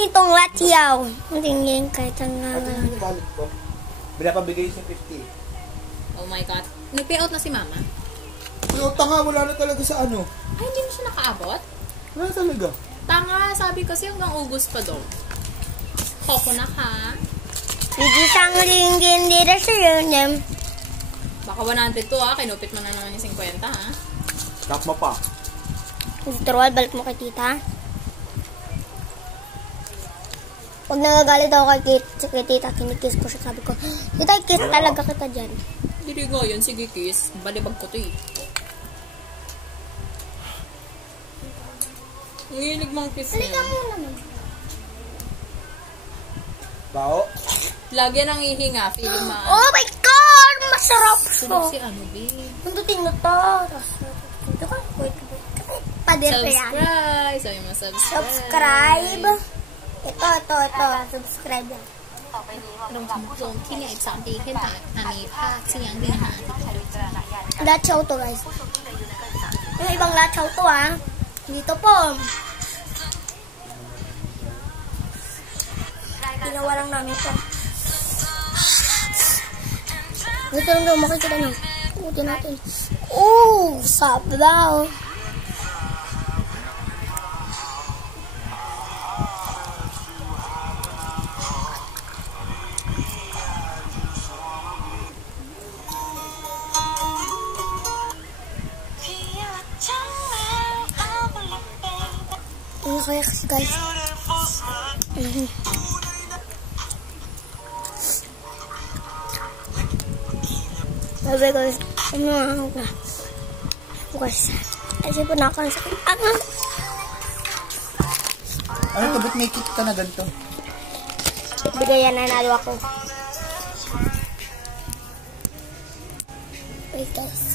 ditong latyaw. Tingin kahit ang Ito yung wallet ko. Pinapabigay yung 50. Oh my God. Nag-payout na si Mama? Ay, tanga, wala na talaga sa ano. Ay, hindi mo siya nakaabot? Wala na talaga. Tanga, sabi kasi hanggang August pa daw. Koko na ka. Isang ringgit dito sa yun. Baka 100 to ha. Kinupit mo na naman yung 50 ha. Takma pa. Troll, balik mo kay tita. Pag nagagalit ako kay tita, kinikiss ko siya. Sabi ko, tita, kiss talaga kita dyan. Hindi nga yun. Sige, kiss. Balibag ko to eh. Nginig mong kiss niya. Halika muna naman. Bao? Lagi nang ihinga. Feeling Oh my God! Masarap Sunog siya. si ano, babe. Pindutin mo to. Wait. Pader pa yan. Subscribe. Sabi mo subscribe. Subscribe. Ito. Subscribe yan. ลงที่ไหนสอนดีขึ้นแต่มีภาคเสียงดีหา Lachaw to, guys. Yung ibang lachaw to, ha. Dito po. Ginawa lang namin to. Dito lang daw makikita nyo. Utin natin. Sabaw. Ano kaya kasi, guys? Sabi guys, guys, kasi po nakakasakit. Ano to? Ba't may kit ka na ganito? Bigayan na nalo ako. Wait guys.